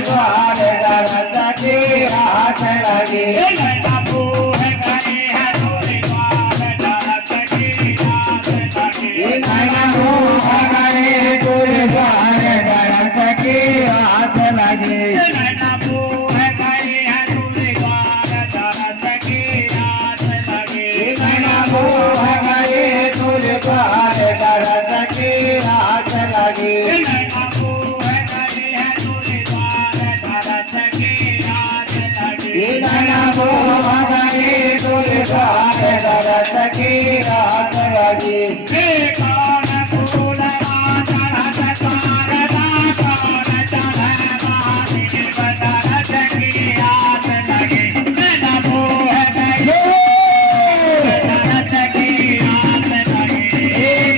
द्वार दरस की आस लगी नैना मोह करे है तोरे द्वार दरस की आस लगी नैना मोह करे तुझे द्वार दरस की आस लगी नैना मोह करे है तोरे द्वार दरस की आस लगी नैना मोह करे तुझे द्वार दरस की आस लगी नैना मोह करे है तोरे द्वार दरस की आस लगी नैना मोह करे तुझे द्वार दरस की आस लगी कौन फूलवा चढ़त शारदा कौन चढ़े महादेव दरस की आस लगी नैना मोह करे दरस की आस लगी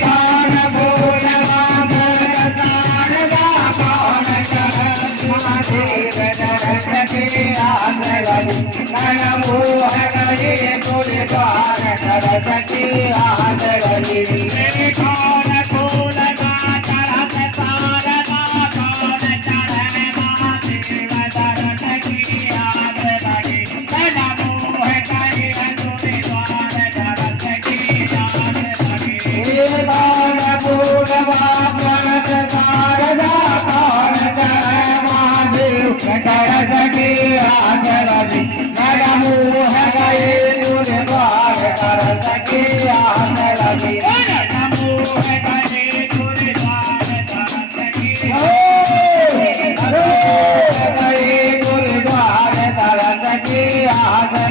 कौन फूलवा चढ़त शारदा कौन चढ़त महादेव दरस की आस लगी नैना मोह करे तुझे द्वार दरस की आस लगी कौन फूलवा चढ़त शारदा कौन चढ़े महादेव दरस की आस लगी नैना मोह करे तोरे द्वार दरस की आस लगी कौन फूलवा चढ़त शारदा कौन चढ़े महादेव दरस की आस लगी नैना मोह करे तुझे द्वार दरस की आस लगी नैना मोह करे तोरे द्वार दरस की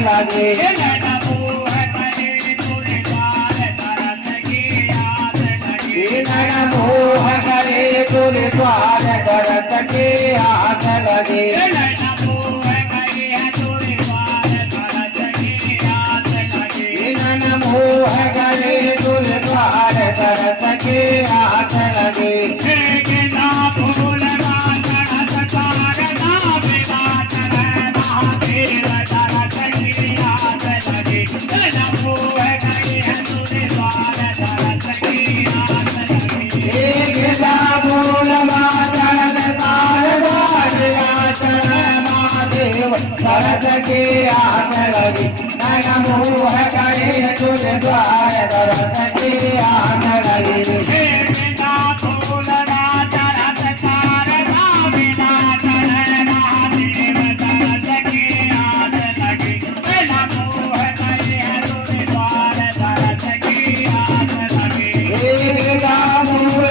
लगे नैना मोह करे तोरे द्वार दरस की आस लगी नैना मोह करे तुझे द्वार दरस की आस लगे नैना मोह करे तोरे द्वार दरस की आस लगी नैना मोह करे तुझे द्वार दरस की आस लगे गेंदा फूलवा चढ़त शारदा बेला चढ़े महादेव दरस की आस लगी नैना मोह करे तोरे द्वार दरस की आस लगी गिला फूल चढ़त शारदा गिला चढ़ महादेव दरस की आस लगी नैना मोह करे तुझे द्वार दरस की आस लगी गेंदा फूलवा चढ़त शारदा बेला चढ़े महादेव दरस की आस लगी नैना मोह करे तोरे द्वार दरस की आस लगी गिला फूल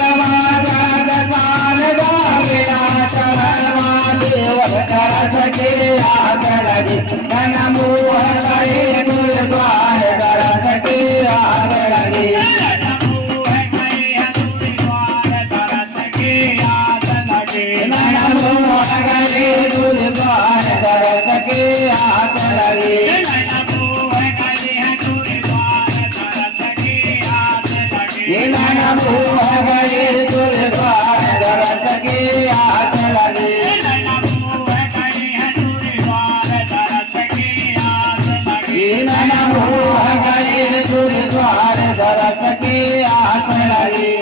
चढ़त शारदा गिला चढ़ महादेव दरस की आस लगी नैना मोह